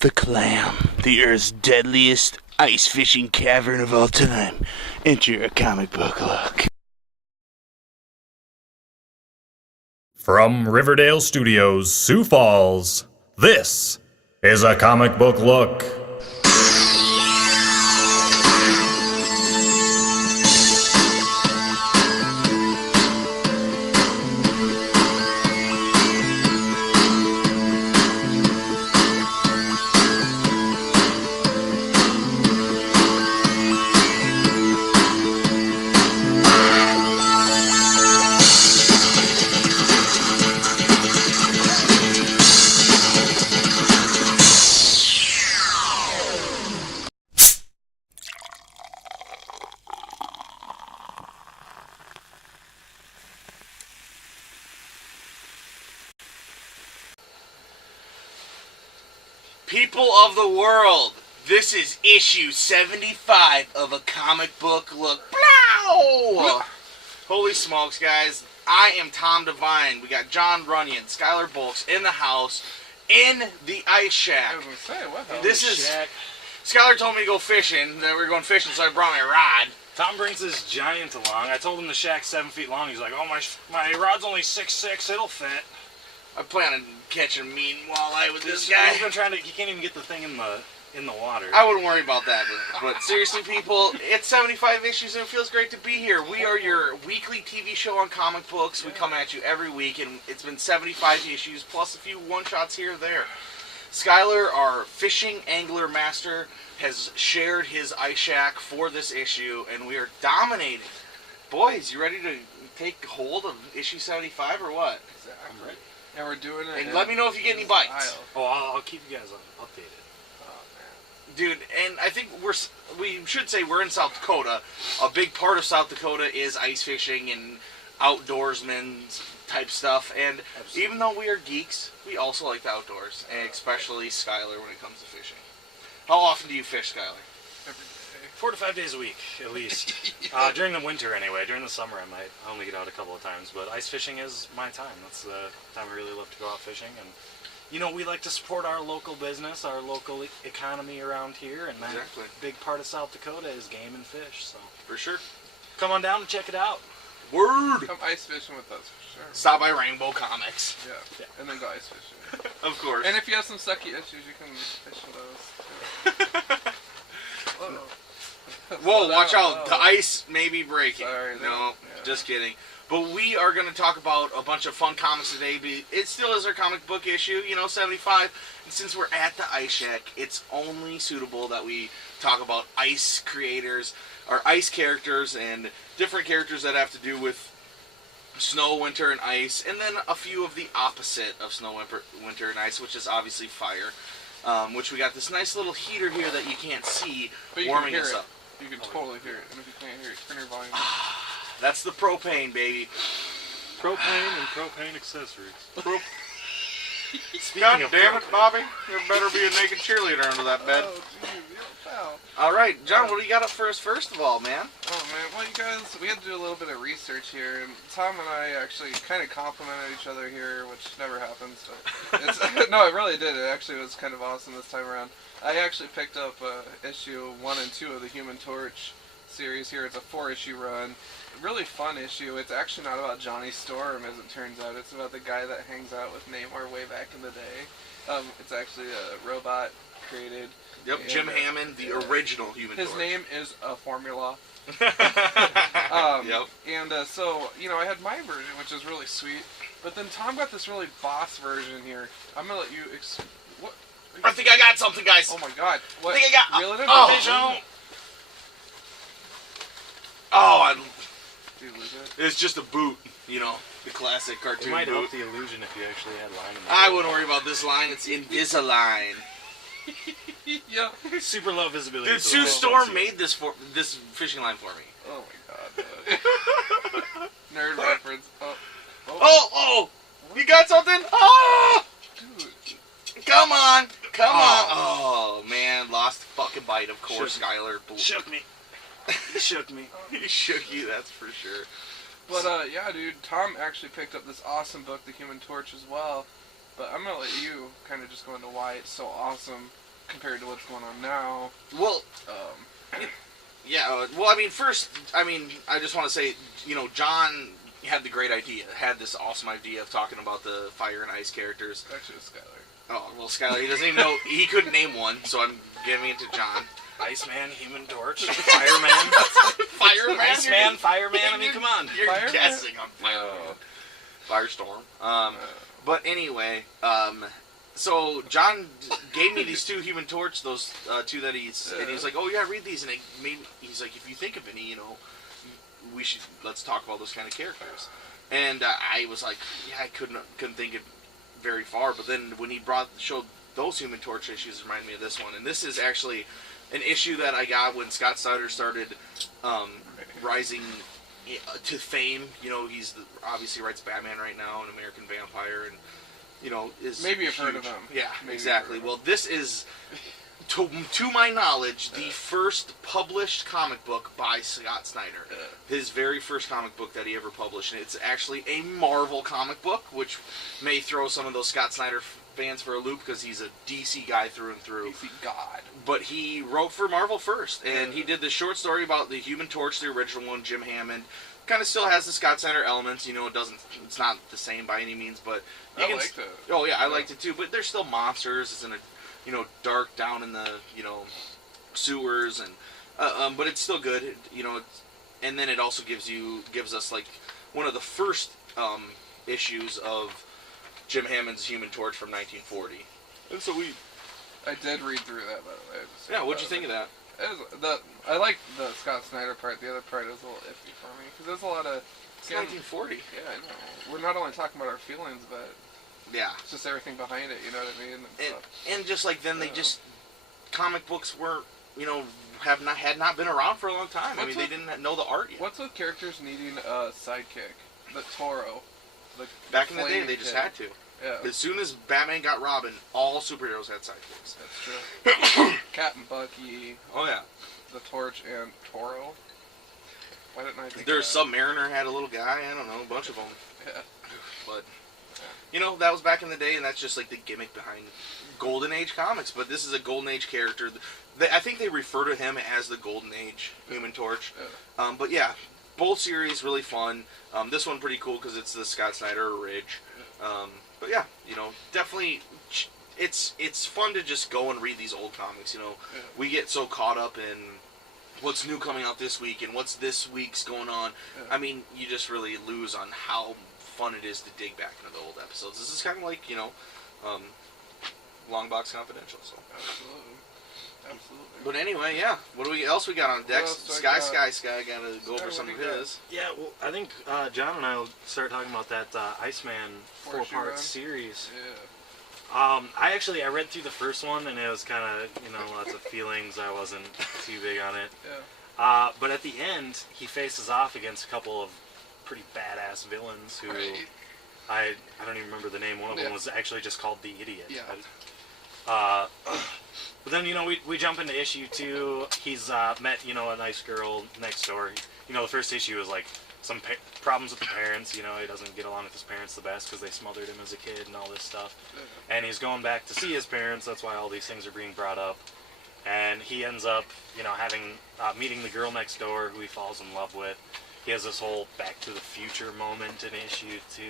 The Clam, the Earth's deadliest ice fishing cavern of all time. Enter a comic book look. From Riverdale Studios, Sioux Falls, this is a comic book look. People of the world, this is issue 75 of a comic book look. Blow! Holy smokes, guys. I am Tom Devine. We got John Runyon, Skylar Bulks in the house, in the ice shack. I was gonna say, what the This is... Skylar told me to go fishing. That we were going fishing, so I brought my rod. Tom brings this giant along. I told him the shack's 7 feet long. He's like, oh, my rod's only 6'6". It'll fit. I plan on catching a mean walleye with this guy. He's been trying to... He can't even get the thing in the water. I wouldn't worry about that. But seriously, people, it's 75 issues and it feels great to be here. We are your weekly TV show on comic books. We come at you every week, and it's been 75 issues, plus a few one-shots here or there. Skylar, our fishing angler master, has shared his ice shack for this issue, and we are dominating. Boys, you ready to take hold of issue 75 or what? Exactly. I'm ready. And we're doing it. And let me know if you get any bites. Oh, I'll keep you guys updated. Oh, man. Dude, and I think we should say we're in South Dakota. A big part of South Dakota is ice fishing and outdoorsman type stuff. And Absolutely. Even though we are geeks, we also like the outdoors, and especially Skylar when it comes to fishing. How often do you fish, Skylar? Every day. 4 to 5 days a week, at least. During the winter, anyway. During the summer, I might only get out a couple of times. But ice fishing is my time. That's the time I really love to go out fishing. And, you know, we like to support our local business, our local economy around here. And that Exactly. big part of South Dakota is game and fish. So For sure. come on down and check it out. Word! Come ice fishing with us, for sure. Stop by Rainbow Comics. Yeah. And then go ice fishing. Of course. And if you have some sucky issues, you can fish with those. Whoa. Whoa, watch Slow out. down, The whoa. ice may be breaking. Sorry, no, yeah. just kidding. But we are going to talk about a bunch of fun comics today. It still is our comic book issue, 75. And since we're at the Ice Shack, it's only suitable that we talk about ice creators, or ice characters, and different characters that have to do with snow, winter, and ice. And then a few of the opposite of snow, winter, and ice, which is obviously fire. Which we got this nice little heater here that you can't see But you warming can hear us it. up. You can totally hear it. And if you can't hear it, turn your volume. That's the propane, baby. Propane and propane accessories. God of damn it, propane. Bobby. There better be a naked cheerleader under that bed. Oh, geez, you don't foul. All right, John, what do you got up for us first of all, man? Oh man, well you guys, we had to do a little bit of research here, and Tom and I actually kind of complimented each other here, which never happens. But it's, no, it really did. It actually was kind of awesome this time around. I actually picked up issue 1 and 2 of the Human Torch series here. It's a 4-issue run. Really fun issue. It's actually not about Johnny Storm, as it turns out. It's about the guy that hangs out with Namor way back in the day. It's actually a robot created. Yep, And, Jim Hammond, the original Human His Torch. name is Formula. Yep. And so, I had my version, which is really sweet. But then Tom got this really boss version here. I'm gonna let you. What? I think I got something, guys. Oh my God! What? I think I got. Reel it in. Oh, oh, Did you lose it? it's just a boot. The classic It cartoon might boot. help the illusion if you actually had line in there. I wouldn't worry about this line. It's Invisalign. Yeah. Super low visibility. Dude, so Sue the whole Storm thing's made this fishing line for me. Oh my God. Nerd reference. Oh. Oh! You got something? Oh! Dude. Come on! Come on! Oh. Oh, man. Lost a fucking bite, of course, Shook Skylar. Shook me. He shook me. He shook you, that's for sure. But yeah, dude. Tom actually picked up this awesome book, The Human Torch, as well. But I'm gonna let you kind of just go into why it's so awesome. compared to what's going on now. Well, Um, yeah. Well, I mean, first, I just want to say, John had the great idea, had this awesome idea of talking about the fire and ice characters. actually, it's Skylar. Oh, well, Skylar, he doesn't even know, he couldn't name one, so I'm giving it to John. Iceman, Human Torch, Fireman, Fireman? Iceman, Fireman. I mean, come on. You're Fireman? guessing on Fireman. Firestorm. But anyway, so John gave me these two Human Torch, those two that and he's like, oh yeah, read these, and he's like, if you think of any, let's talk about those kind of characters. And I was like, yeah, I couldn't think it very far, but then when he showed those Human Torch issues, reminded me of this one, and this is actually an issue that I got when Scott Snyder started rising to fame. He's obviously writes Batman right now and American Vampire, and is Maybe you've huge. heard of him. Yeah, Maybe exactly. you've heard Well, this is, to my knowledge, the first published comic book by Scott Snyder. His very first comic book that he ever published, and it's actually a Marvel comic book, which may throw some of those Scott Snyder fans for a loop because he's a DC guy through and through. DC God. But he wrote for Marvel first, and he did this short story about the Human Torch, the original one, Jim Hammond. Kind of still has the Scott Snyder elements, it's not the same by any means, but I liked it. Oh yeah, I liked it too. But there's still monsters. It's in a, dark down in the, sewers, and but it's still good. And then it also gives us like one of the first issues of Jim Hammond's Human Torch from 1940. And so I did read through that, by the way. yeah, what'd you think of that? I like the Scott Snyder part. The other part is a little iffy for me because there's a lot of. It's 1940. Yeah, I know. We're not only talking about our feelings, but Yeah. it's just everything behind it. You know what I mean? And just like then, comic books weren't, had not been around for a long time. They didn't know the art yet. What's with characters needing a sidekick? The Toro. Back in the day, flaming they just kid. had to. Yeah, As soon as Batman got Robin, all superheroes had sidekicks. that's true. Captain Bucky, Oh yeah. the Torch, and Toro. Why didn't I think There's of that? Submariner had a little guy. I don't know, a bunch of them. Yeah. But that was back in the day, and that's just like the gimmick behind Golden Age comics. But this is a Golden Age character. I think they refer to him as the Golden Age Human Torch. Yeah. But yeah, both series really fun. This one pretty cool because it's the Scott Snyder Ridge. But yeah, definitely, it's fun to just go and read these old comics. Yeah. We get so caught up in what's new coming out this week and what's this week's going on. Yeah. You just really lose on how fun it is to dig back into the old episodes. This is kind of like, Long Box Confidential. So. Absolutely. But anyway, yeah. What else we got on deck? else do I Sky got? got to go over what some do of you got? his. Yeah, well, I think John and I will start talking about that Iceman Four-issue four-part run? series. Yeah. I read through the first one, and it was kind of, lots of feelings. I wasn't too big on it. Yeah. But at the end, he faces off against a couple of pretty badass villains who Right. I don't even remember the name. One of them Yeah. was actually just called the Idiot. Yeah. But then, we jump into issue 2. He's met, a nice girl next door. The first issue was like some problems with the parents. He doesn't get along with his parents the best because they smothered him as a kid and all this stuff. And he's going back to see his parents. That's why all these things are being brought up. And he ends up, meeting the girl next door who he falls in love with. He has this whole Back to the Future moment in issue 2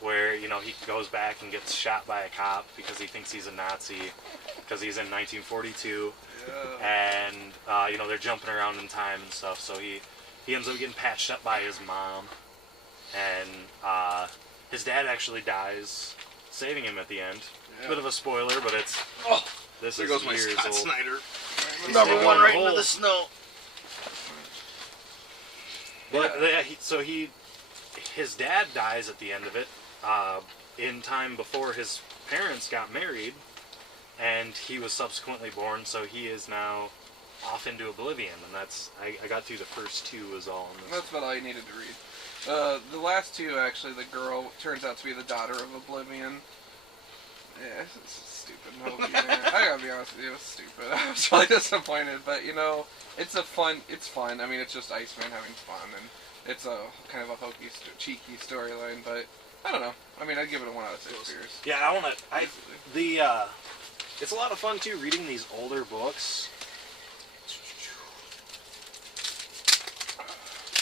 where, he goes back and gets shot by a cop because he thinks he's a Nazi because he's in 1942. Yeah. And, they're jumping around in time and stuff, so he ends up getting patched up by his mom. And his dad actually dies, saving him at the end. Yeah. Bit of a spoiler, but it's... Oh, This there is goes my years Scott old. Snyder. Let's Number do one it. right into the snow. But his dad dies at the end of it, in time before his parents got married, and he was subsequently born, so he is now off into oblivion, and I got through the first 2 was all in this. That's about all you needed to read. The last 2, actually, the girl turns out to be the daughter of Oblivion. Yeah, it's stupid movie, man. I gotta be honest with you, it was stupid. I was really disappointed, but it's fun. I mean, it's just Iceman having fun, and it's a kind of a hokey, cheeky storyline. But I don't know. I mean, I'd give it a 1 out of 6 beers. Yeah, It's a lot of fun too reading these older books.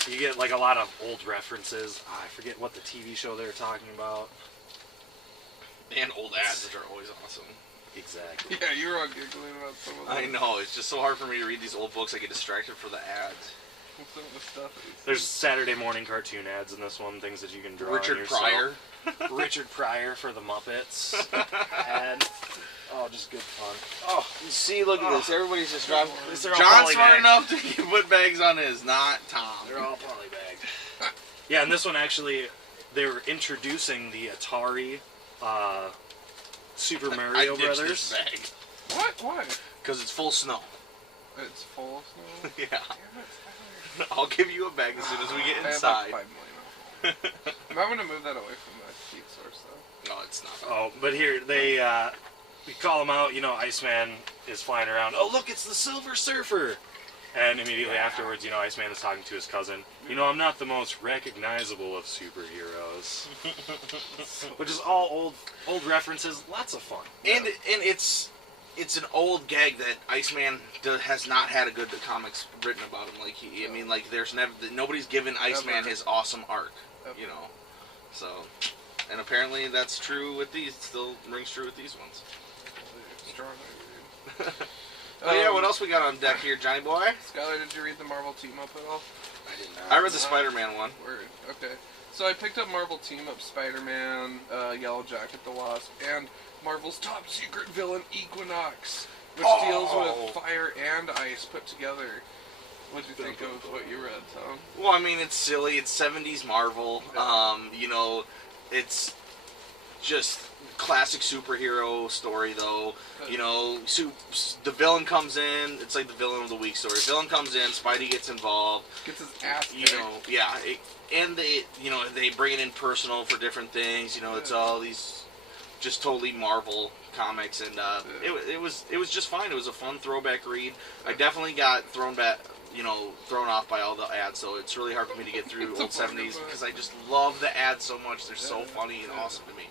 You get like a lot of old references. I forget what the TV show they were talking about. And old ads, which are always awesome. Exactly. Yeah, you were all giggling about some of I them. know, it's just so hard for me to read these old books. I get distracted for the ads. Some of the stuff. There's Saturday morning cartoon ads in this one, things that you can draw Richard in yourself. Pryor. Richard Pryor for the Muppets ad. Oh, just good fun. Oh, You see, look at this. Everybody's just driving. they're all John's smart polybagged. enough to put bags on his, not Tom. They're all polybagged. Yeah, and this one actually, they were introducing the Atari Super Mario I ditched Brothers. this bag What? Why? because it's full snow. It's full of snow. Yeah, Damn it, Tyler. I'll give you a bag as soon as we get I have like inside. 5 million of them. I'm gonna move that away from the heat source though. No, it's not. Oh, but here, we call him out, Iceman is flying around. Oh, look, it's the Silver Surfer! And immediately afterwards, Iceman is talking to his cousin. I'm not the most recognizable of superheroes. Which is all old references, lots of fun. And it's an old gag that Iceman has not had a good comics written about him. Like there's never nobody's given Iceman Ever. his awesome arc. Ever. So, and apparently that's true with these. Still rings true with these ones. Strong, dude. Oh yeah, what else we got on deck here, Johnny boy? Skylar, did you read the Marvel Team Up at all? I did not. I read the Spider-Man one. Word. Okay. So I picked up Marvel Team Up Spider-Man, Yellow Jacket the Wasp, and Marvel's top secret villain Equinox, which deals with fire and ice put together. What'd you think of what you read, Tom? Well, I mean, it's silly. It's 70s Marvel. It's just classic superhero story, though. The villain comes in. It's like the villain of the week story. Villain comes in. Spidey gets involved. Gets his ass kicked. And they bring it in personal for different things. It's all these just totally Marvel comics, and it was just fine. It was a fun throwback read. I definitely got thrown off by all the ads, so it's really hard for me to get through It's a old fun 70s book. because I just love the ads so much. They're so funny and awesome to me.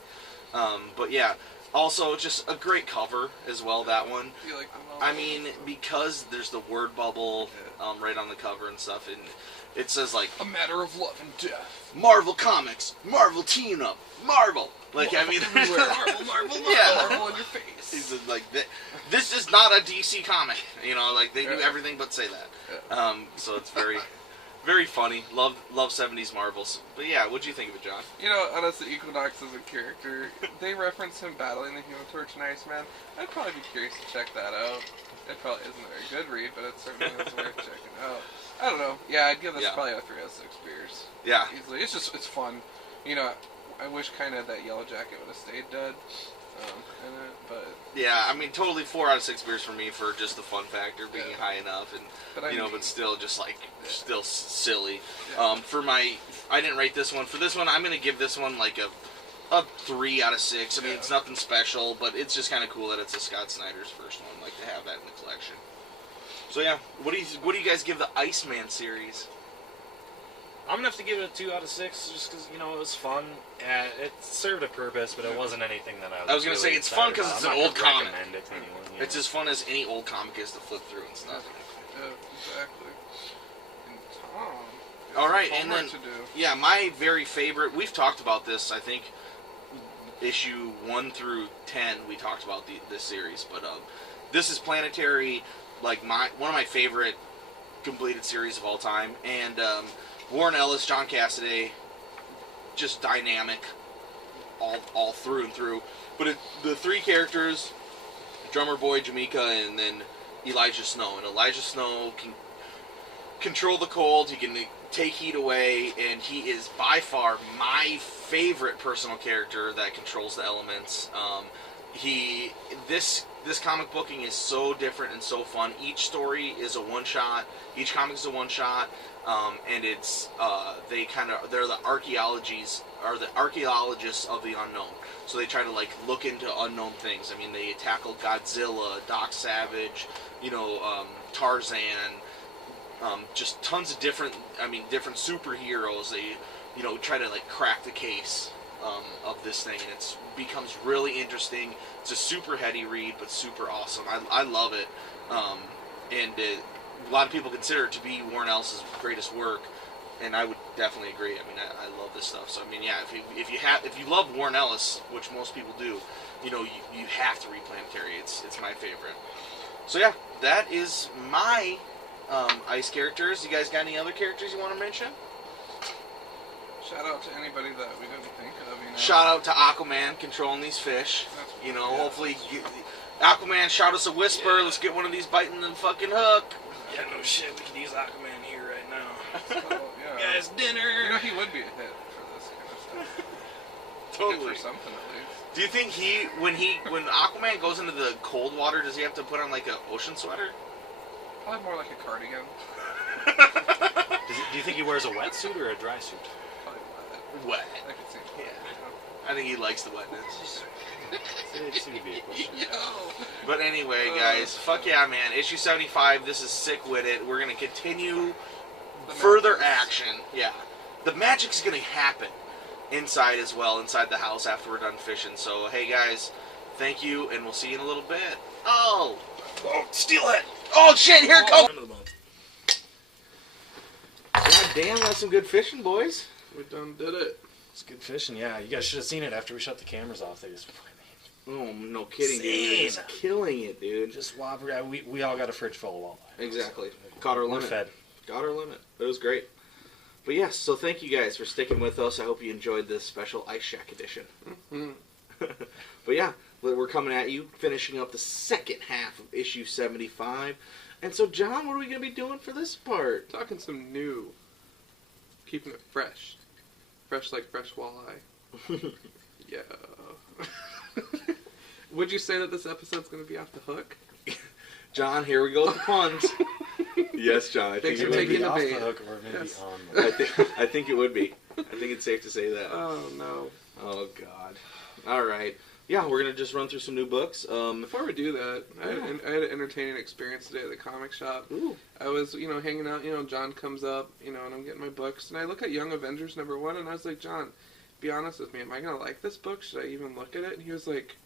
But yeah, also just a great cover as well, that one. You like them all? I mean, because there's the word bubble right on the cover and stuff, and it says like A Matter of Love and Death. Marvel Comics, Marvel Team Up, Marvel. Everywhere. Marvel, Yeah. Marvel in your face. He's like, this is not a DC comic. They do everything but say that. Yeah. So it's very, very funny. Love 70s Marvels. But yeah, what'd you think of it, John? Honestly, Equinox as a character, they reference him battling the Human Torch and Iceman. I'd probably be curious to check that out. It probably isn't a very good read, but it certainly is worth checking out. I don't know. Yeah, I'd give this probably a 3 out of 6 beers. Yeah. Easily. It's fun. I wish kind of that Yellow Jacket would have stayed dead in it, but... Yeah, I mean, totally 4 out of 6 beers for me for just the fun factor being high enough, and but still just still silly. Yeah. I didn't rate this one. For this one, I'm gonna give this one like a 3 out of 6. I mean, it's nothing special, but it's just kind of cool that it's a Scott Snyder's first one. Like to have that in the collection. So yeah, what do you guys give the Iceman series? I'm gonna have to give it a 2 out of 6 just because it was fun. It served a purpose, but it wasn't anything that I was gonna really say it's fun excited 'cause about. it's an I'm old not gonna comic. recommend it to anyone, It's as fun as any old comic is to flip through and stuff. Yeah, exactly. And Tom... All right, there's and homework then to do. yeah, my very favorite. We've talked about this. I think issue 1 through 10. We talked about this series, but this is Planetary, like one of my favorite completed series of all time. And Warren Ellis, John Cassaday, just dynamic, all through and through. But the 3 characters, Drummer Boy, Jamaica, and then Elijah Snow. And Elijah Snow can control the cold. He can take heat away, and he is by far my favorite personal character that controls the elements. This comic booking is so different and so fun. Each story is a one-shot. Each comic is a one-shot, and it's they're the archaeologists of the unknown. So they try to look into unknown things. I mean, they tackle Godzilla, Doc Savage, Tarzan. Just tons of different superheroes. They, try to crack the case of this thing, and it becomes really interesting. It's a super heady read, but super awesome. I love it, and a lot of people consider it to be Warren Ellis's greatest work, and I would definitely agree. I mean, I love this stuff. So I mean, yeah, if you love Warren Ellis, which most people do, you know, you have to read Planetary. It's my favorite. So yeah, that is my ice characters. You guys got any other characters you want to mention? Shout out to anybody that we didn't think of. You know? Shout out to Aquaman controlling these fish. You know, hopefully, Aquaman, shout us a whisper. Yeah. Let's get one of these biting the fucking hook. Yeah, no shit. We could use Aquaman here right now. So, yeah. Guys, dinner. You know, he would be a hit for this kind of stuff. Totally. Hit for something at least. Do you think when Aquaman goes into the cold water, does he have to put on like an ocean sweater? Probably more like a cardigan. Do you think he wears a wetsuit or a dry suit? Probably Wet. I could see. Yeah. I think he likes the wetness. It's gonna be a question. But anyway, guys, fuck yeah, man. Issue 75. This is Sick With It. We're gonna continue further action. Yeah, the magic's gonna happen inside as well, inside the house after we're done fishing. So hey, guys, thank you, and we'll see you in a little bit. Oh, Steelhead! oh shit! Here it comes. Under the boat. God damn, that's some good fishing, boys. We done did it. It's good fishing, yeah. You guys should have seen it after we shut the cameras off. They just Oh, no kidding, dude. You're just killing it, dude. just whopper. We all got a fridge full of walleye. Exactly. Caught our We're limit. fed. Got our limit. It was great. But yes, so thank you guys for sticking with us. I hope you enjoyed this special Ice Shack edition. Mm-hmm. But yeah, we're coming at you, finishing up the second half of issue 75. And so, John, what are we going to be doing for this part? Talking some new. Keeping it fresh. Fresh like fresh walleye. Yeah. Would you say that this episode's going to be off the hook? John, here we go with the puns. Yes, John, I think Thanks it for would taking be. the off bait. the hook or maybe Yes. on the I think it would be. I think it's safe to say that. Oh, no. Oh, God. All right. Yeah, we're going to just run through some new books. Before we do that, I had an entertaining experience today at the comic shop. Ooh. I was, hanging out, John comes up, and I'm getting my books, and I look at Young Avengers #1, and I was like, John, be honest with me, am I going to like this book? Should I even look at it? And he was like,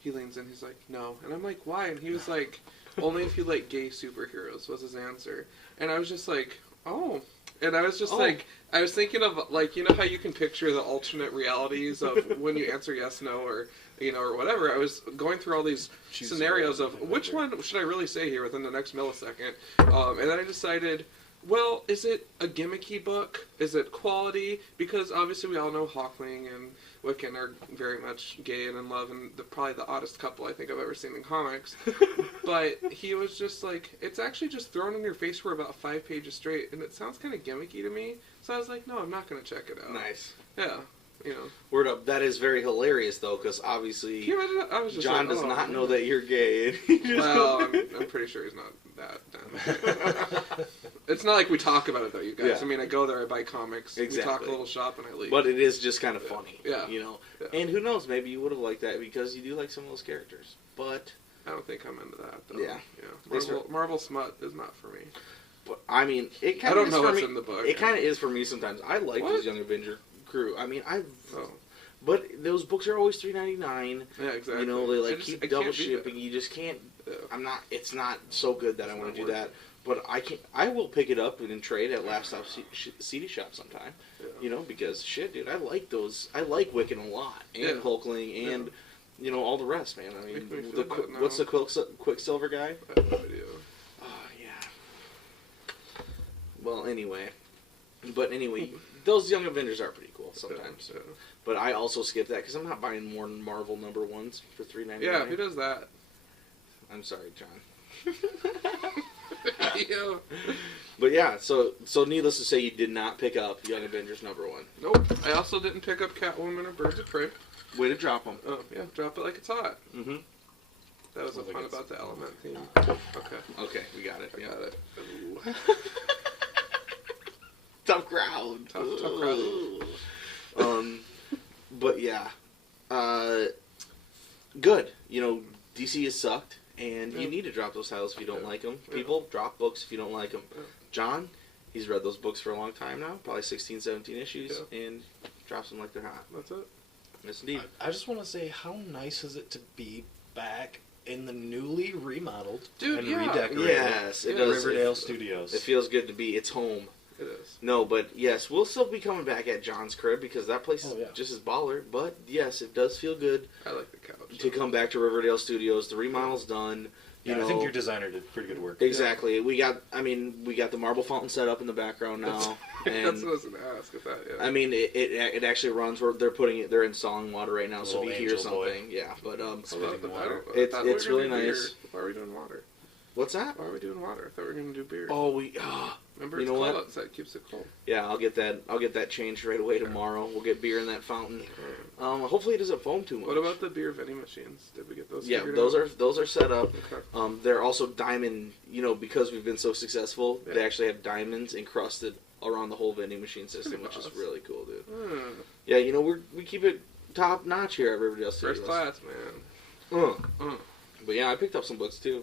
he leans in, he's like, no. And I'm like, why? And he was like, only if you like gay superheroes was his answer. And I was just like, oh. And I was just like, I was thinking of, like, you know how you can picture the alternate realities of when you answer yes, no, or, or whatever. I was going through all these scenarios of which one should I really say here within the next millisecond. And then I decided, well, is it a gimmicky book? Is it quality? Because obviously we all know Hawkling and Wiccan are very much gay and in love, and probably the oddest couple I think I've ever seen in comics. But he was just like, it's actually just thrown in your face for about 5 pages straight, and it sounds kind of gimmicky to me. So I was like, no, I'm not going to check it out. Nice. Yeah, Word up. That is very hilarious, though, because obviously Can you imagine that? I was just John like, does oh, not know that you're gay. And he just Well, I'm pretty sure he's not that. It's not like we talk about it, though, you guys. Yeah. I mean, I go there, I buy comics, we talk Exactly. a little shop, and I leave. But it is just kind of funny. Yeah. Yeah. Yeah. And who knows, maybe you would have liked that because you do like some of those characters. But I don't think I'm into that, though. Yeah. Marvel smut is not for me. I mean, it I kind don't of know is for what's me. in the book. It kind of is for me sometimes. I like What? those Young Avenger crew. I mean, Oh. but those books are always $3.99. Yeah, exactly. You know, they I like just- keep I can't double do shipping. that. You just can't. Yeah. I'm not. It's not so good that I It's want not to do worth that. But I can. I will pick it up and trade at Last Stop CD Shop sometime. Yeah. You know, because shit, dude, I like those. I like Wiccan a lot, and Yeah. Hulkling, and all the rest, man. I mean, Make me feel bad now. what's the Quicksilver guy? I have no idea. Oh yeah. Well, anyway, those Young Avengers are pretty cool sometimes. Yeah. But I also skip that because I'm not buying more Marvel #1s for $3.99. Yeah, who does that? I'm sorry, John. Yeah. But yeah, so needless to say, you did not pick up Young Avengers #1. Nope. I also didn't pick up Catwoman or Birds of Prey. Way to drop them. Oh, yeah, drop it like it's hot. Mm-hmm. That was the Sounds like fun it's- about the element theme. Okay, Okay, we got it. I got it. Tough crowd. Tough crowd. But yeah, good. DC has sucked, and Yeah. you need to drop those titles if you don't Yeah. like them. Yeah. People drop books if you don't like them. Yeah. John, he's read those books for a long time now, probably 16, 17 issues, and Drops them like they're hot. That's it. Yes, indeed. I just want to say, how nice is it to be back in the newly remodeled Dude, and yeah. redecorated Yes, it does. Riverdale Studios? It feels good to be. It's home. It is. No, but yes, we'll still be coming back at John's crib because that place is just as baller. But yes, it does feel good I like the couch. to come back to Riverdale Studios. The remodel's done. You know, I think your designer did pretty good work. exactly. We got the marble fountain set up in the background now. That's And what I was going to ask. If that, yeah. I mean, it actually runs. Where they're installing water right now, so if you hear Angel boy. something, yeah. But What about the water. It's really nice. Why are we doing water? What's that? Why are we doing water? I thought we were going to do beer. Oh, Remember, you it's know cold what? outside. Keeps it cold. yeah. I'll get that changed right away tomorrow. We'll get beer in that fountain. Hopefully it doesn't foam too much. What about the beer vending machines? Did we get those? Yeah, figured those out? are set up. Okay. They're also diamond. You know, because we've been so successful, Yeah. they actually have diamonds encrusted around the whole vending machine system, Pretty which is boss. really cool, dude. Hmm. Yeah, you know, we keep it top notch here at Riverdale Studios. First class, man. But yeah, I picked up some books too.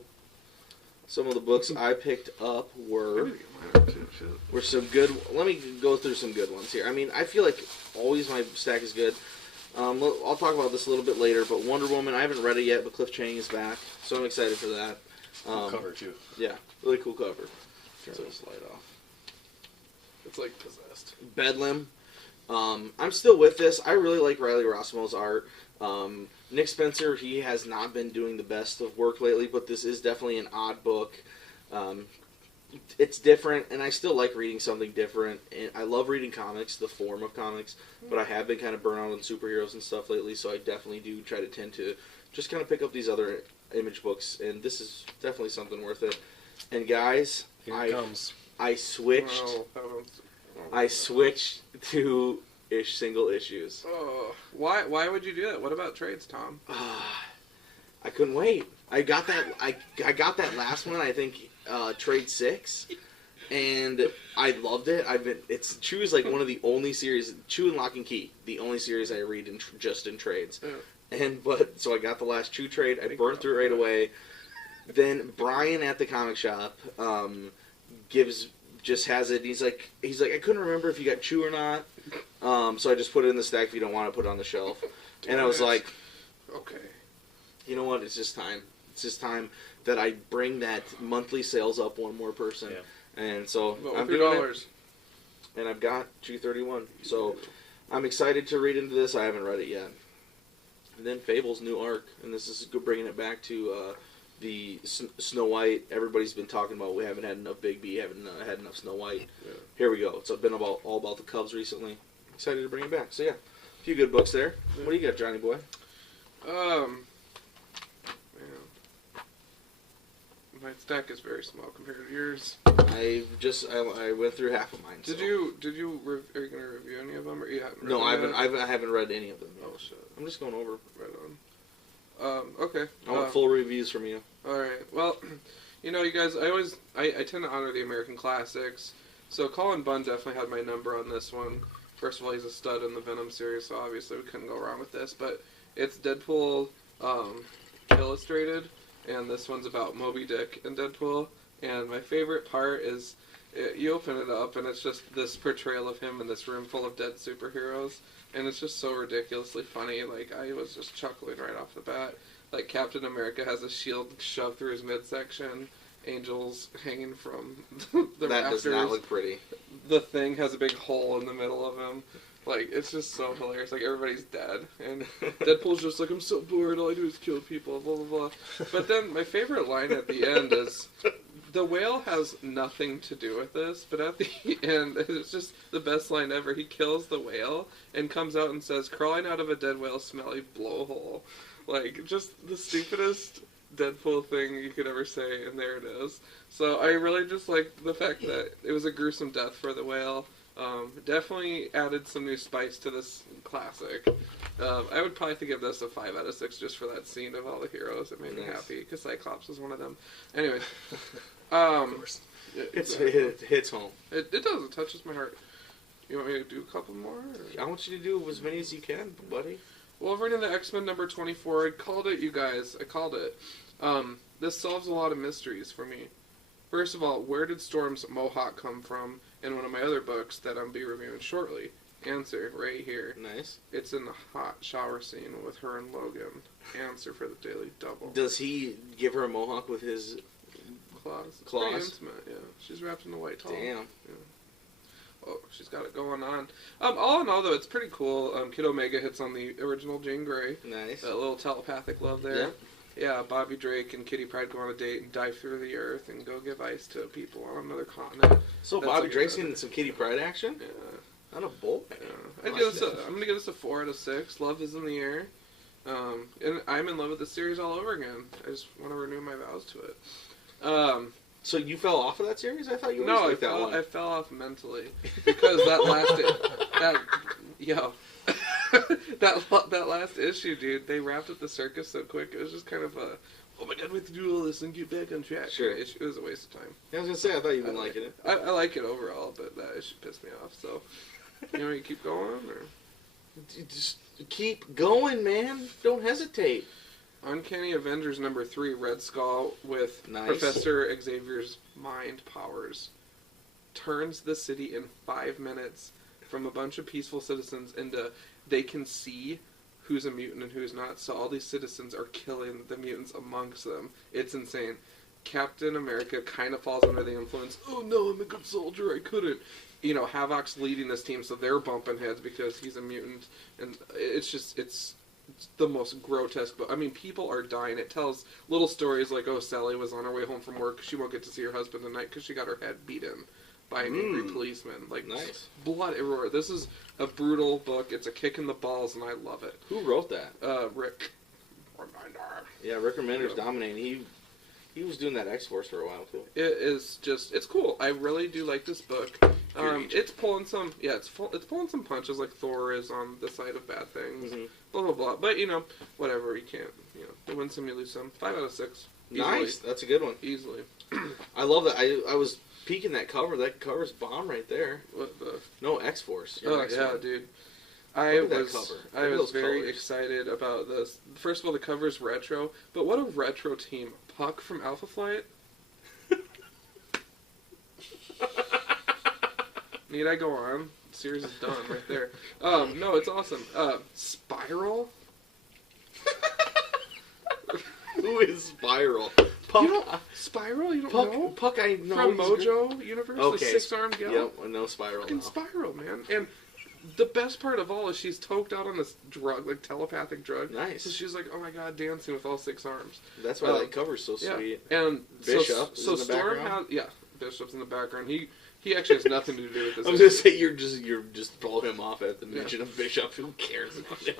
Some of the books I picked up were Maybe get mine too, shit. some good. Let me go through some good ones here. I mean, I feel like always my stack is good. I'll talk about this a little bit later, but Wonder Woman, I haven't read it yet, but Cliff Chang is back, so I'm excited for that. Cool cover too. Yeah, really cool cover. Turn this light off. It's like possessed. Bedlam. I'm still with this. I really like Riley Rossmo's art. Nick Spencer, he has not been doing the best of work lately, but this is definitely an odd book. It's different, and I still like reading something different. And I love reading comics, the form of comics, but I have been kind of burnt out on superheroes and stuff lately, so I definitely do try to tend to just kind of pick up these other Image books, and this is definitely something worth it. And guys, Here it comes. I switched. Oh, that one's- I switched to single issues. Oh, why would you do that? What about trades, Tom? I couldn't wait. I got that. I got that last one. I think trade 6, and I loved it. It's Chew is like one of the only series. Chew and Lock and Key, the only series I read just in trades. Yeah. So I got the last Chew trade. I burned through it right away. Then Brian at the comic shop has it. He's like I couldn't remember if you got Chew or not. So I just put it in the stack. If you don't want to put it on the shelf, and I was like, Okay. you know what? It's just time. It's just time that I bring that monthly sales up one more person. Yeah. And so But I'm with your doing dollars. it, and I've got G31. So I'm excited to read into this. I haven't read it yet. And then Fable's new arc, and this is bringing it back to the Snow White. Everybody's been talking about we haven't had enough Big B, haven't had enough Snow White. Yeah. Here we go. It's been all about the Cubs recently. Excited to bring it back. So yeah, a few good books there. What do you got, Johnny boy? Man. My stack is very small compared to yours. I went through half of mine. Did so. you are you gonna review any of them, or you haven't? Read No, them I yet? haven't read any of them. Yet. Oh shit! I'm just going over. Right on. Okay. I want full reviews from you. All right. Well, you know, you guys, I tend to honor the American classics. So Colin Bunn definitely had my number on this one. First of all, he's a stud in the Venom series, so obviously we couldn't go wrong with this. But it's Deadpool illustrated, and this one's about Moby Dick and Deadpool. And my favorite part is you open it up, and it's just this portrayal of him in this room full of dead superheroes. And it's just so ridiculously funny. Like, I was just chuckling right off the bat. Like, Captain America has a shield shoved through his midsection. Angels hanging from the That rafters. does not look pretty. The Thing has a big hole in the middle of him. Like, it's just so hilarious. Like, everybody's dead. And Deadpool's just like, I'm so bored. All I do is kill people, blah, blah, blah. But then my favorite line at the end is, the whale has nothing to do with this, but at the end, it's just the best line ever. He kills the whale and comes out and says, crawling out of a dead whale, smelly blowhole. Like, just the stupidest Deadpool thing you could ever say, and there it is. So I really just like the fact that it was a gruesome death for the whale. Definitely added some new spice to this classic. I would probably have to give this a 5 out of 6 just for that scene of all the heroes. It made me happy, because Cyclops was one of them. Anyways. Of course. It hits home. It does. It touches my heart. You want me to do a couple more? Or? I want you to do as many as you can, buddy. Wolverine and the X-Men number 24. I called it, you guys. I called it. This solves a lot of mysteries for me. First of all, where did Storm's mohawk come from in one of my other books that I'll be reviewing shortly? Answer right here. Nice. It's in the hot shower scene with her and Logan. Answer for the Daily Double. Does he give her a mohawk with his Claws. It's claws? pretty intimate, yeah. She's wrapped in a white towel. Damn. Yeah. Oh, she's got it going on. All in all, though, it's pretty cool. Kid Omega hits on the original Jean Grey. Nice. That little telepathic love there. Yeah, Bobby Drake and Kitty Pryde go on a date and dive through the earth and go give ice to people on another continent. So That's Bobby like Drake's a- getting some Kitty Pryde action? Yeah. Not a boy. I'm gonna give this a 4 out of 6. Love is in the air. And I'm in love with the series all over again. I just want to renew my vows to it. So you fell off of that series? I thought you No, liked that one. I fell off mentally because that that last issue, dude. They wrapped up the circus so quick. It was just kind of a, oh my god, we have to do all this and get back on track. Sure. It was a waste of time. I was gonna say I thought you didn't like it. I like it overall, but that issue pissed me off. So, you want me to keep going or? Just keep going, man. Don't hesitate. Uncanny Avengers #3, Red Skull with Nice. Professor Xavier's mind powers turns the city in 5 minutes from a bunch of peaceful citizens into they can see who's a mutant and who's not. So all these citizens are killing the mutants amongst them. It's insane. Captain America kind of falls under the influence. Oh no, I'm a good soldier. I couldn't. You know, Havoc's leading this team, so they're bumping heads because he's a mutant, and it's the most grotesque. But I mean, people are dying. It tells little stories like, oh, Sally was on her way home from work. She won't get to see her husband tonight because she got her head beaten by an angry policeman. Like, Nice. blood everywhere. This is a brutal book. It's a kick in the balls, and I love it. Who wrote that? Rick Remender. Yeah, Rick Remender's Yeah. dominating. He was doing that X-Force for a while too. It is just, it's cool. I really do like this book. Agreed. It's pulling some, it's pulling some punches like Thor is on the side of bad things. Mhm. Blah blah blah. But you know, whatever. You can't. You know, you win some, you lose some. 5 out of 6. Easily. Nice. That's a good one. Easily. I love that. I was peeking that cover. That cover's bomb right there. What the? No X-Force. Your Oh next yeah, one. dude. Look I at that was cover. I Look at was those very colors. excited about this. First of all, the cover's retro, but what a retro team! Puck from Alpha Flight. Need I go on? The series is done right there. No, it's awesome. Spiral. Who is Spiral? Puck. You don't Spiral? You don't know? Puck. I know. From he's great. Mojo Universe, Okay. the 6-armed gal. Yep. I know Spiral Fucking now. Spiral, man. And the best part of all is she's toked out on this drug, like telepathic drug. Nice. So she's like, oh my god, dancing with all 6 arms. That's why that cover's so Yeah. sweet. And Bishop is so in the Storm background? has Bishop's in the background. He actually has nothing to do with this. I was gonna say you're just blow him off at the mention of Bishop. Who cares about him?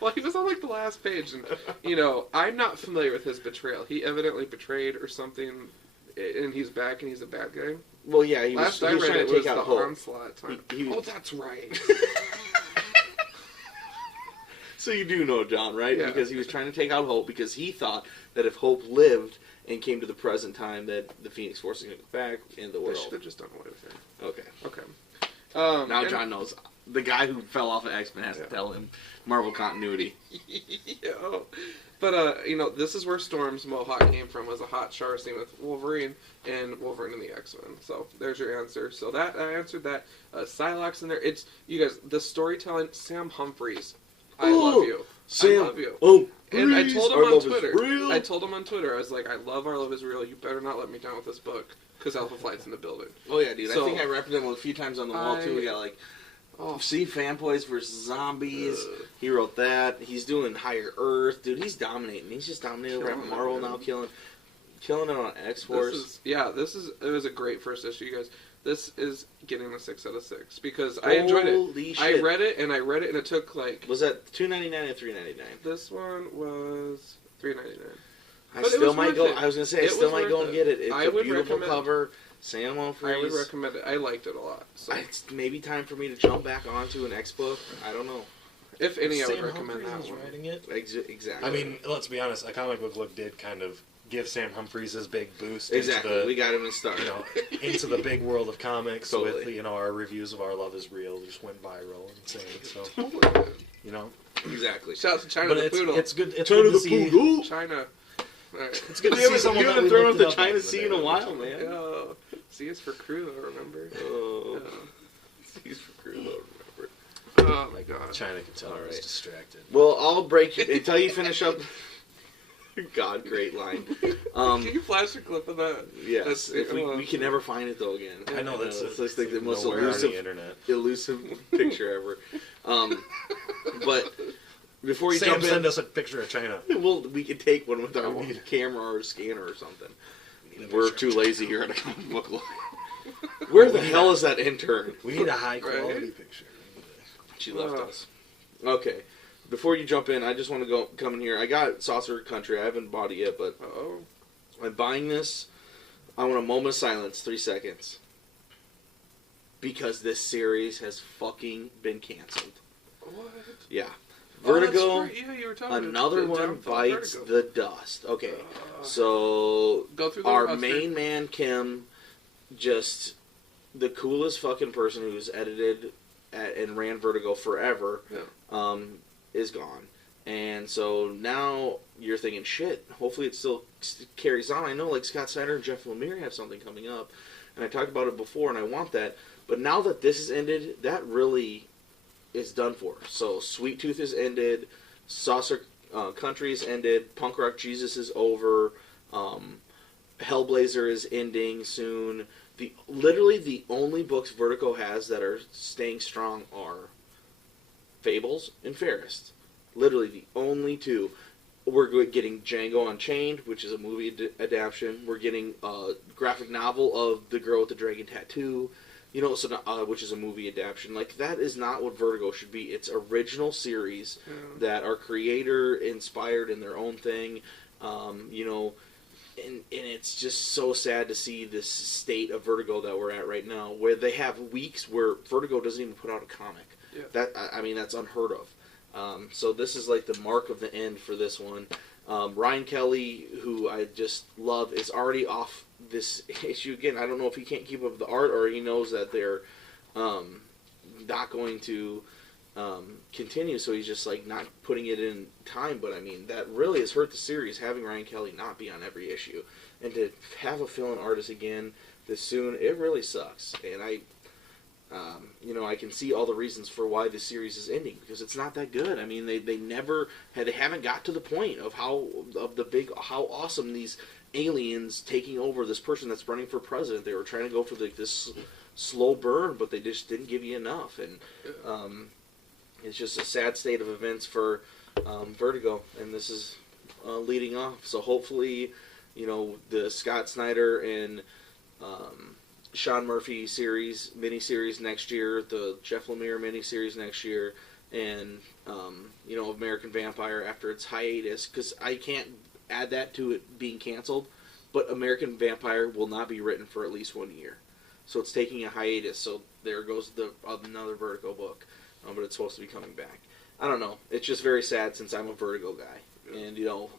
Well, he was on like the last page, and you know, I'm not familiar with his betrayal. He evidently betrayed or something, and he's back, and he's a bad guy. Well, yeah, he was, Last he I was read trying it to was take the out Hope. onslaught time. He- Oh, that's right. So you do know John, right? Yeah. Because he was trying to take out Hope because he thought that if Hope lived and came to the present time, that the Phoenix Force is going to go back in the They world. should have just done away with him. Okay. Okay. Now and- John knows. The guy who fell off of X-Men has to tell him Marvel continuity. Yeah. But, you know, this is where Storm's mohawk came from, was a hot shower scene with Wolverine and Wolverine and the X-Men. So, there's your answer. So, that I answered that. Psylocke's in there. It's, you guys, the storytelling, Sam Humphries. I Ooh, love you. Sam. I love you. Oh, And I told him Our on love is Twitter. real. I told him on Twitter, I was like, I love Our Love is Real. You better not let me down with this book. Because Alpha Flight's in the building. Oh yeah, dude. So- I think I repped him a few times on the wall too. We got like, see, Fanboys versus Zombies. He wrote that. He's doing Higher Earth, dude. He's dominating. He's just dominating over at Killing it, Marvel man. now, killing it on X Force. It was a great first issue, you guys. This is getting a 6 out of 6 because I enjoyed it. Holy I shit. read it and it took like Was that $2.99 and $3.99? this one was $3.99. I But it still was might worth go. it. I was gonna say I It still was might go worth and it. get it. It's I a would beautiful recommend- cover. Sam Humphries. I would recommend it. I liked it a lot. So It's maybe time for me to jump back onto an X book. I don't know. if any, I would Sam recommend Humphries that is one. writing it. Exactly. I mean, let's be honest. A comic book look did kind of give Sam Humphries his big boost exactly. into We the, got him in start. you know, into the big world of comics with Totally. our reviews of Our Love Is Real just went viral and insane. So you know, Exactly. Shout out to China but the Poodle. it's good. It's Turn good to to the see. poodle. China. Alright. It's good to You see someone haven't that we thrown up looked the up China back Sea the in a day. while, man. Yo, C is for crew, though, remember? Oh. Yeah. He's for crew, though, remember. Oh my god. China could tell I was Alright. distracted. Well, I'll break you until you finish up. God, great line. Can you flash a clip of that? Yes, if we can never find it though again. I know that's it's like the most nowhere on elusive, the internet. elusive picture ever. But before you Sam, jump send in, us a picture of China. we could take one with our We need camera or scanner or something. We need a We're picture too of lazy here at a comic book line. Where the hell is that intern? We need a high quality Right? picture. She left us. Okay. Before you jump in, I just want to come in here. I got Saucer Country. I haven't bought it yet, but Oh. I'm buying this. I want a moment of silence, 3 seconds. Because this series has fucking been canceled. What? Yeah. Oh, that's Vertigo, right. Yeah, you were talking another the one downfall of bites Vertigo. the dust. Okay. So, Go through the our roster. main man, Kim, just the coolest fucking person who's edited and ran Vertigo forever, Yeah. is gone. And so now you're thinking, shit, hopefully it still carries on. I know like Scott Snyder and Jeff Lemire have something coming up, and I talked about it before, and I want that. But now that this is ended, that really is done for. So Sweet Tooth is ended, Saucer Country is ended, Punk Rock Jesus is over, Hellblazer is ending soon. Literally the only books Vertigo has that are staying strong are Fables and Fairest. Literally the only two. We're getting Django Unchained, which is a movie adaptation. We're getting a graphic novel of The Girl with the Dragon Tattoo, you know, so which is a movie adaptation. Like, that is not what Vertigo should be. It's original series that are creator inspired in their own thing, you know, and it's just so sad to see this state of Vertigo that we're at right now, where they have weeks where Vertigo doesn't even put out a comic. Yeah. I mean, that's unheard of. So this is like the mark of the end for this one. Ryan Kelly, who I just love, is already off this issue again. I don't know if he can't keep up with the art or he knows that they're not going to continue, so he's just like not putting it in time. But I mean, that really has hurt the series, having Ryan Kelly not be on every issue, and to have a fill-in artist again this soon, it really sucks. And you know, I can see all the reasons for why the series is ending, because it's not that good. I mean, they haven't got to the point of how awesome these aliens taking over this person that's running for president. They were trying to go for this slow burn, but they just didn't give you enough, and it's just a sad state of events for Vertigo, and this is leading off. So hopefully, you know, the Scott Snyder and Sean Murphy miniseries next year, the Jeff Lemire miniseries next year, and you know, American Vampire after its hiatus, because I can't add that to it being canceled, but American Vampire will not be written for at least 1 year, so it's taking a hiatus. So there goes another Vertigo book, but it's supposed to be coming back. I don't know. It's just very sad since I'm a Vertigo guy, and you know.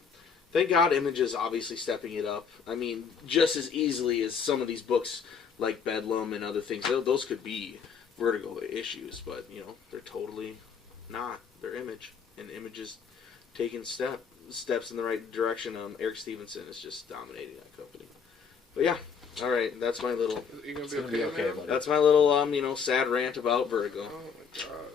Thank God Image is obviously stepping it up. I mean, just as easily as some of these books like Bedlam and other things, those could be Vertigo issues, but you know, they're totally not. They're Image, and Image is taking steps in the right direction. Eric Stevenson is just dominating that company. But yeah, all right, that's my little. You gonna It's be gonna be okay, man? buddy. That's my little you know, sad rant about Vertigo. Oh my god.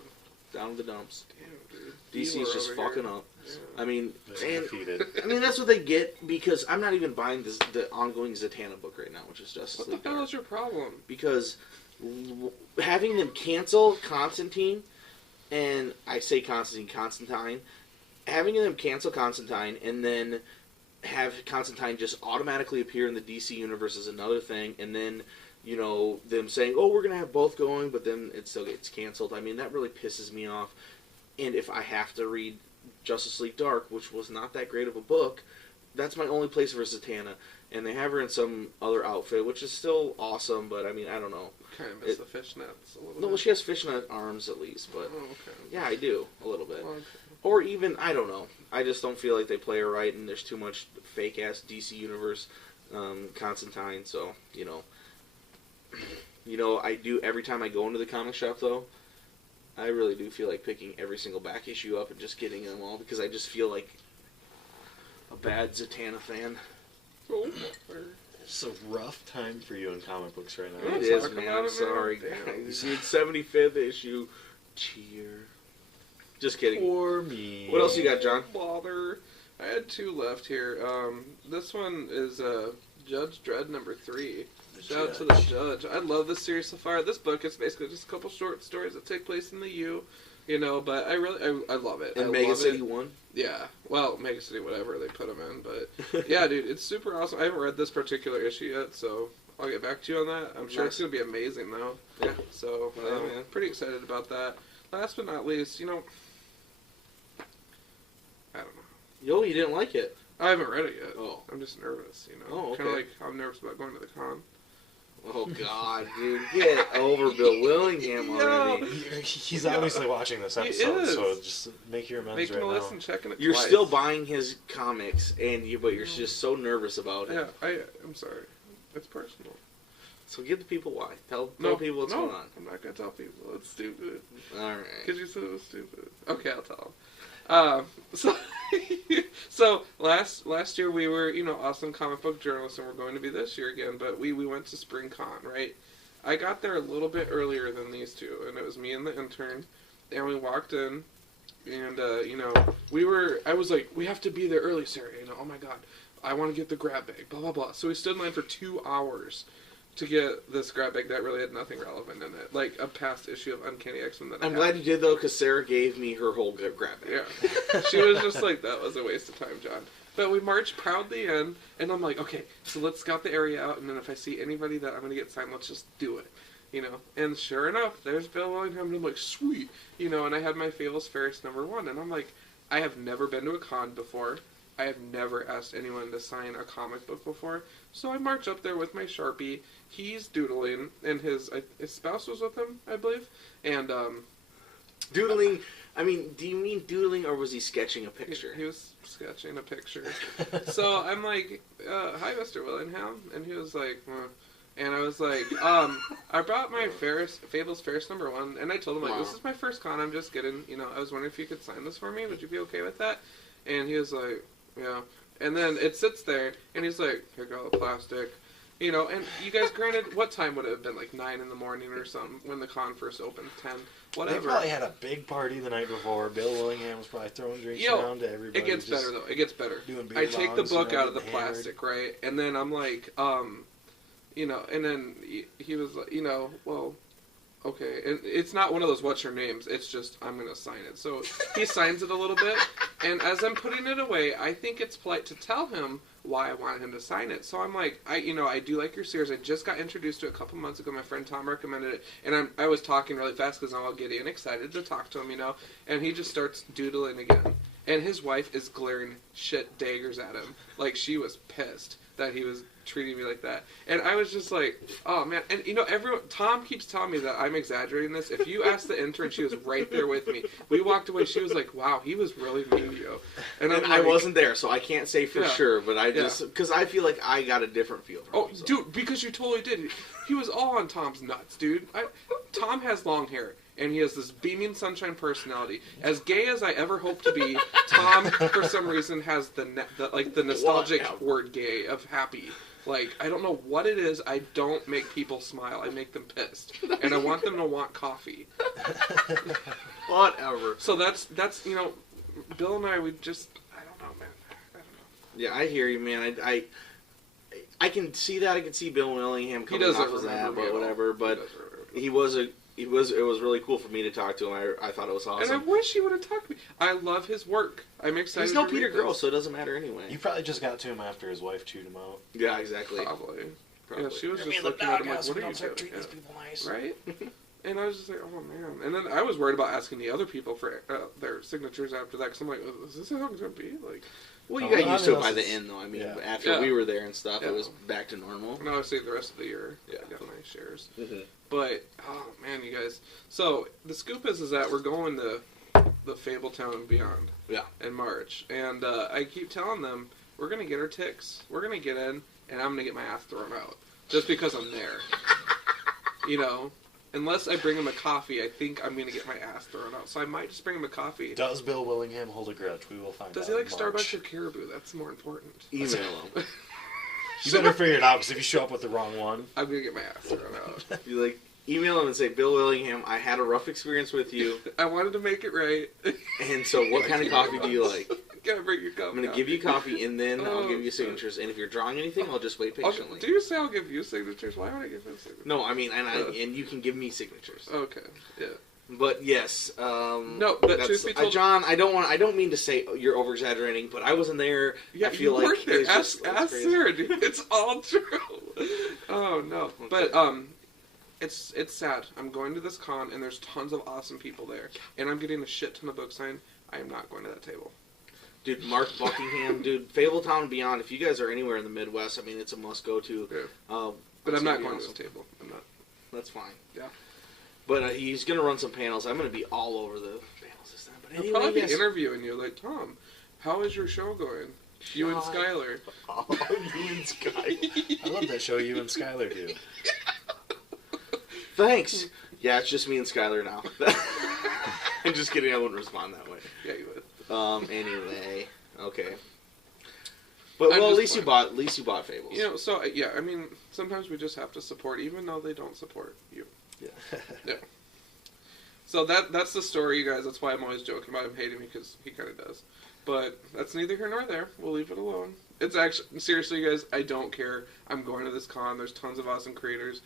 Down the dumps. Damn, dude. DC's Dealer just over fucking here. up. Yeah. I mean, They're and defeated. I mean, that's what they get, because I'm not even buying the ongoing Zatanna book right now, which is Justice What League the hell Dark. is your problem? Because having them cancel Constantine, and I say Constantine, having them cancel Constantine and then have Constantine just automatically appear in the DC universe is another thing, and then, you know, them saying, oh, we're going to have both going, but then it still gets canceled. I mean, that really pisses me off. And if I have to read Justice League Dark, which was not that great of a book, that's my only place for Zatanna. And they have her in some other outfit, which is still awesome, but I mean, I don't know. Kind of miss the fishnets a little No, bit. well, she has fishnet arms at least, but Oh, okay. yeah, I do, a little bit. Well, okay. Or even, I don't know. I just don't feel like they play her right, and there's too much fake-ass DC Universe Constantine, so, you know. You know, I do, every time I go into the comic shop, though, I really do feel like picking every single back issue up and just getting them all, because I just feel like a bad Zatanna fan. Oh, It's a rough time for you in comic books right now. Yeah, It sorry, is, come man. on, I'm man. sorry, Damn. guys. The 75th issue cheer. Just kidding. For me. What else you got, John? Bother. I had 2 left here. This one is Judge Dredd #3. Shout out to the Judge. I love this series so far. This book is basically just a couple short stories that take place in the U, but I love it. And Mega City 1? Yeah. Well, Mega City, whatever they put them in, but yeah, dude, it's super awesome. I haven't read this particular issue yet, so I'll get back to you on that. I'm sure it's gonna be amazing though. Yeah. So man. pretty excited about that. Last but not least, I don't know. Yo, you didn't like it. I haven't read it yet. Oh. I'm just nervous, Oh, okay. Kind of like how I'm nervous about going to the con. Oh, God, dude. Get over Bill Willingham already. He's obviously watching this He episode, is. so just make your amends Making right a now. list and checking it You're twice. still buying his comics, but you're just so nervous about it. Yeah, I'm sorry. It's personal. So give the people why. Tell No, people what's no, going on. I'm not going to tell people. It's stupid. All right. Because you said it was stupid. Okay, I'll tell them. So last year we were, awesome comic book journalists, and we're going to be this year again, but we went to Spring Con, right? I got there a little bit earlier than these two, and it was me and the intern, and we walked in, and, I was like, we have to be there early, Sarah, oh my god, I want to get the grab bag, blah, blah, blah. So we stood in line for 2 hours to get this grab bag that really had nothing relevant in it, like a past issue of Uncanny X-Men that I I'm had. glad you did, though, because Sarah gave me her whole grab bag. Yeah. She was just like, that was a waste of time, John. But we marched proudly in, and I'm like, okay, so let's scout the area out, and then if I see anybody that I'm going to get signed, let's just do it. And sure enough, there's Bill Willingham, and I'm like, sweet. And I had my Fables Ferris #1, and I'm like, I have never been to a con before. I have never asked anyone to sign a comic book before. So I march up there with my Sharpie. He's doodling, and his spouse was with him, I believe. And, Doodling, do you mean doodling, or was he sketching a picture? He was sketching a picture. So I'm like, hi, Mr. Willingham. And he was like, and I was like, I brought my Fables Ferris #1, and I told him, like, this is my first con, I'm just getting, I was wondering if you could sign this for me, would you be okay with that? And he was like, yeah. And then it sits there, and he's like, here, got the plastic. And you guys, granted, what time would it have been? Like 9 in the morning or something when the con first opened? 10? Whatever. They probably had a big party the night before. Bill Willingham was probably throwing drinks around to everybody. It gets better, though. It gets better. I take the book out of the plastic, right? And then I'm like, and then he was like, well, okay. And it's not one of those what's your names. It's just, I'm going to sign it. So he signs it a little bit. And as I'm putting it away, I think it's polite to tell him why I wanted him to sign it. So I'm like, I do like your series. I just got introduced to it a couple months ago. My friend Tom recommended it. And I was talking really fast because I'm all giddy and excited to talk to him, And he just starts doodling again. And his wife is glaring shit daggers at him. Like, she was pissed that he was treating me like that. And I was just like, oh man. And Tom keeps telling me that I'm exaggerating this. If you asked the intern, she was right there with me. We walked away, she was like, wow, he was really mean to you. And I wasn't there, so I can't say for sure, but I just, because I feel like I got a different feel from him. So. Dude, because you totally did. He was all on Tom's nuts, dude. Tom has long hair. And he has this beaming sunshine personality. As gay as I ever hope to be, Tom, for some reason, has the nostalgic word gay of happy. Like, I don't know what it is. I don't make people smile. I make them pissed. And I want them to want coffee. Whatever. So that's Bill and I, we just, I don't know, man. I don't know. Yeah, I hear you, man. I can see that. I can see Bill Willingham coming off of that, but whatever. But it was really cool for me to talk to him. I thought it was awesome. And I wish he would have talked to me. I love his work. I'm excited. He's no to Peter read Gross, this. so it doesn't matter anyway. You probably just got to him after his wife chewed him out. Yeah, exactly. Probably. Probably. Yeah, she was just looking at him like, what are you doing? Yeah. Right? And I was just like, oh man. And then I was worried about asking the other people for their signatures after that, because I'm like, is this how it's going to be? Like, well, you got used to it by the end, though. After Yeah. we were there and stuff, it was back to normal. and I was saying the rest of the year, Yeah. I got my shares. Mm-hmm. But, oh man, you guys. So, the scoop is that we're going to the Fabletown and beyond. Yeah. In March. And I keep telling them, we're going to get our ticks. We're going to get in, and I'm going to get my ass thrown out. Just because I'm there. Unless I bring him a coffee, I think I'm going to get my ass thrown out. So I might just bring him a coffee. Does Bill Willingham hold a grudge? We will find out. Does he like in March. Starbucks or Caribou? That's more important. Email him. You better figure it out, because if you show up with the wrong one... I'm going to get my ass thrown out. Be like, email him and say, Bill Willingham, I had a rough experience with you, I wanted to make it right. and so what kind of coffee do you like? Gotta bring your cup. I'm going to give you coffee, and then I'll give you Oh. signatures. And if you're drawing anything, I'll just wait patiently. Do you say I'll give you signatures? Why would I give him signatures? No, I mean, and you can give me signatures. Okay, yeah. But yes, No, but that's- truth be told, John, I don't mean to say you're over exaggerating, but I wasn't there. yeah, I feel you like worked there. it's just- it's Ask crazy. Sarah, dude. It's all true. Oh no, but it's sad. I'm going to this con and there's tons of awesome people there, and I'm getting a shit ton of books signed. I am not going to that table. Dude, Mark Buckingham, dude, Fabletown and beyond. If you guys are anywhere in the Midwest, I mean, it's a must go to. Yeah. But But I'm not going to this table. I'm not. That's fine. Yeah. But he's gonna run some panels. I'm gonna be all over the panels this time. But He'll anyway, probably yes. be interviewing you, like, Tom, how is your show going? You and God. Skylar. Oh, you and Sky. I love that show you and Skylar do. Thanks. Yeah, it's just me and Skylar now. I'm just kidding. I wouldn't respond that way. Yeah, you would. Anyway, okay. But I'm well, at just least you bought Fables. You know, so yeah, I mean, sometimes we just have to support, even though they don't support you. Yeah. Yeah. So that's the story, you guys. That's why I'm always joking about him hating me, because he kind of does. But that's neither here nor there. We'll leave it alone. It's actually, seriously, you guys, I don't care. I'm going to this con. There's tons of awesome creators.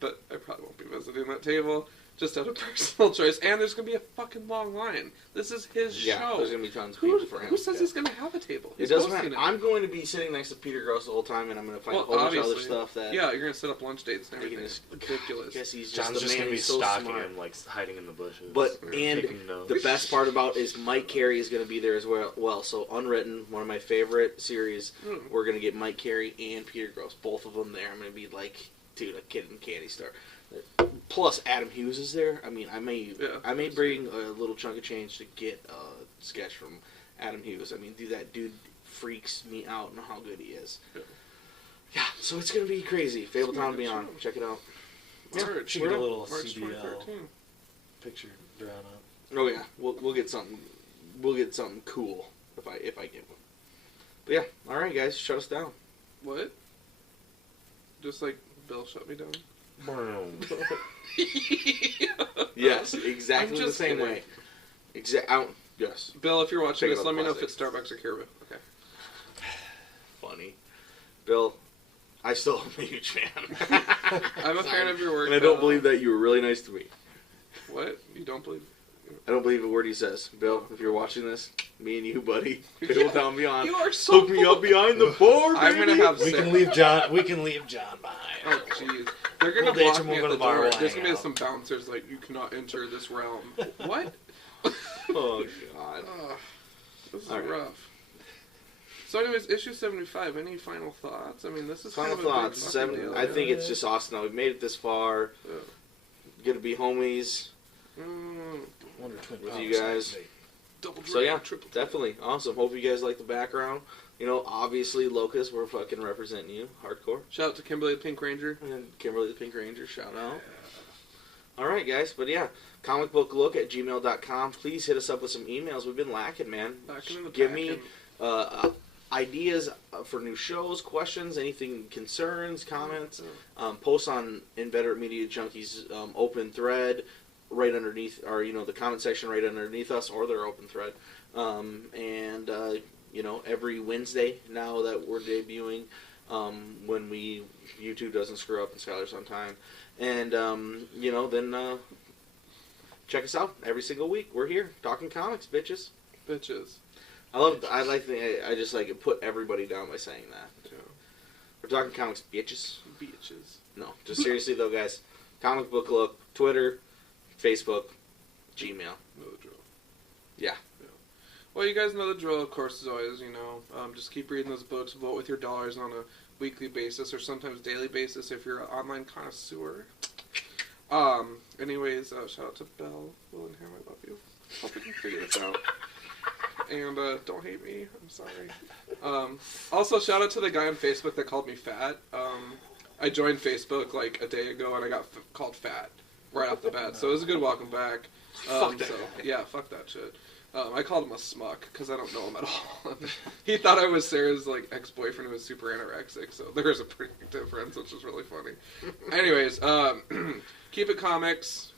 But I probably won't be visiting that table, just out of personal choice. And there's going to be a fucking long line. This is his Yeah, show. there's gonna be tons of people Who, for him. who says Yeah. he's going to have a table? It He's doesn't hosting matter. it. I'm going to be sitting next to Peter Gross the whole time, and I'm going to find a whole bunch of other stuff that. Yeah, you're going to set up lunch dates and I can everything. just- Ridiculous. I guess he's just John's the just man. gonna be He's so stalking smart. him, like hiding in the bushes. But and taking notes. the best part about is Mike Carey is going to be there as well. So Unwritten, one of my favorite series, we're going to get Mike Carey and Peter Gross, both of them there. I'm going to be like, dude, a kid in a candy store. Plus Adam Hughes is there. I mean, I may bring a little chunk of change to get a sketch from Adam Hughes. I mean, dude, that dude freaks me out and how good he is. Yeah, so it's going to be crazy. Fabletown and Beyond. Check it out. March, Should get a little March CBL 2013. picture drawn up. Oh yeah, we'll get something. We'll get something cool if I get one. But yeah, all right, guys, shut us down. What? Just like Bill shut me down? Yes, exactly I'm the just same kidding. way. Yes, Bill, if you're watching Pick it this, up let me know if plastic. it's Starbucks or Caribou. Okay. funny. Bill, I still am a huge fan. I'm a fan of your work. And I don't Bill. believe that you were really nice to me. What? You don't believe? I don't believe a word he says. Bill, if you're watching this, me and you, buddy, Fabletown Beyond. You are so Hook me up behind the bar, I'm baby. gonna have We can leave John. We can leave John behind. Oh jeez. They're gonna We'll date block him, me we'll at go to the the bar, door. we'll There's hang gonna be out. some bouncers like, you cannot enter this realm. What? Oh God. Ugh, this is All right. rough. So anyways, issue 75, any final thoughts? I mean, this is Final kind of a big thoughts. fucking deal, I yeah. think it's just awesome that we've made it this far. Yeah. Gonna be homies. Wonder Twin With Powers you guys. next week. Double So yeah, triple. definitely awesome. Hope you guys like the background. You know, obviously, Locust, we're fucking representing you, hardcore. Shout out to Kimberly the Pink Ranger. And Kimberly the Pink Ranger, shout out. All right, guys, but yeah, comicbooklook@gmail.com. Please hit us up with some emails. We've been lacking, man. Back in the Give back me end. ideas for new shows, questions, anything, concerns, comments. Post on Inveterate Media Junkies open thread right underneath, or the comment section right underneath us, or their open thread. Every Wednesday now that we're debuting, when YouTube doesn't screw up and Skylar's on time, and then check us out every single week. We're here talking comics, bitches. Bitches. I just like to put everybody down by saying that. Yeah. We're talking comics, bitches. Bitches. No, just seriously though, guys. Comic Book Look, Twitter, Facebook, Gmail. Know the drill. Yeah. Well, you guys know the drill, of course, as always, just keep reading those books, vote with your dollars on a weekly basis or sometimes daily basis if you're an online connoisseur. Anyways, shout out to Belle Willingham, I love you. Hope we can figure this out. And don't hate me, I'm sorry. Also, shout out to the guy on Facebook that called me fat. I joined Facebook like a day ago and I got called fat right off the bat, so it was a good welcome back. Fuck that. Yeah, fuck that shit. I called him a smuck because I don't know him at all. He thought I was Sarah's like ex-boyfriend who was super anorexic, so there's a pretty big difference, which is really funny. Anyways, Keep It Comics.